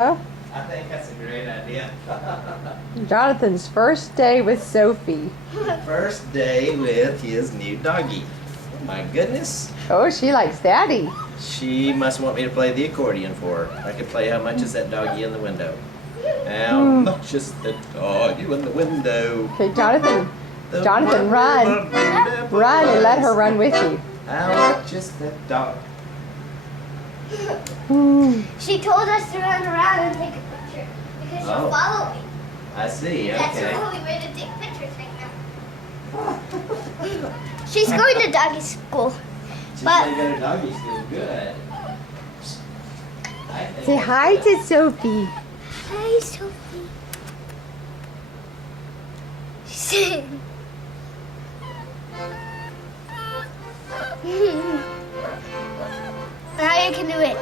Oh, I think that's a great idea. Jonathan's first day with Sophie. First day with his new doggy. Oh my goodness. Oh, she likes Daddy. She must want me to play the accordion for her. I could play How Much Is That Doggy in the Window. How much is that doggy in the window? Okay, Jonathan, The run. wonderful Run and let her was. run with you. How much is that dog? She told us to run around and take a picture because she'll Oh. follow me. I see, That's the okay. only way to take pictures right now. She's going to doggy school. She's But- gonna go to doggy school. Good. I think Say that's hi good. to Sophie. Hi, Sophie. Sing. Now you can do it.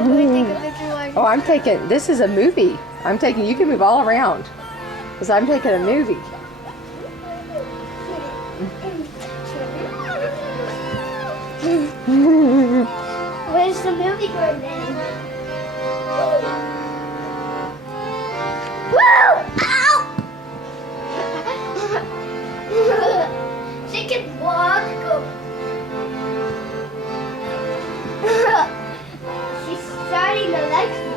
Let me take a picture like Oh, I'm taking, this is a movie. You can move all around. Because I'm taking a movie. Where's the movie going then? Woo! Ow! She can walk. Go. She's starting to like me.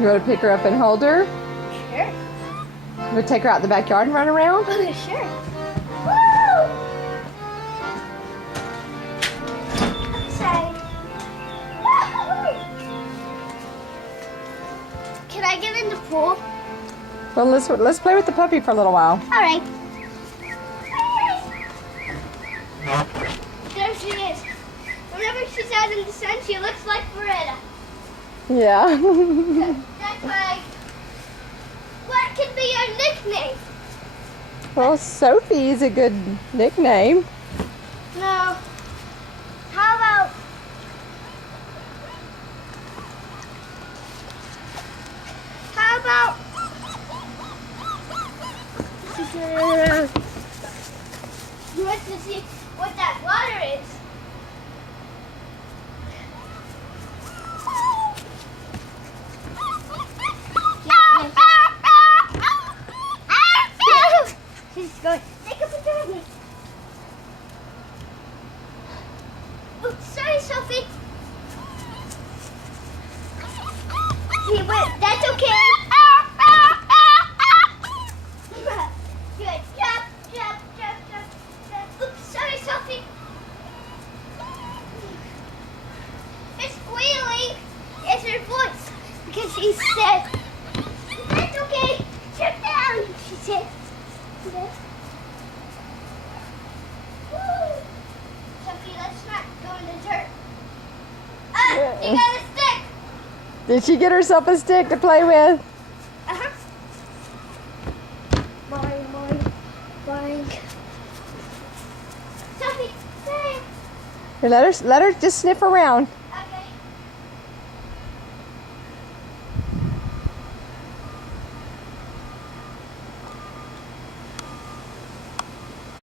You want to pick her up and hold her? Sure. You want to take her out in the backyard and run around? Sure. Woo! Outside. Woo! Can I get in the pool? Well, let's play with the puppy for a little while. All right. There she is. Whenever she's out in the sun, she looks like Beretta. Yeah. That's why. What could be your nickname? Well, Sophie's a good nickname. No. How about? How about? You want to see what that water is? She's going. Take a picture of me. Oops, sorry, Sophie. He went. That's okay. Good. Jump, jump, jump, jump, jump. Oops, sorry, Sophie. It's squealing. It's her voice because she said, "That's okay. Sit down." She said. Woo. Sophie, let's not go in the dirt. Ah, you got a stick. Did she get herself a stick to play with? Uh-huh. Boing, boing, boing. Sophie, stay. Here, let her just sniff around.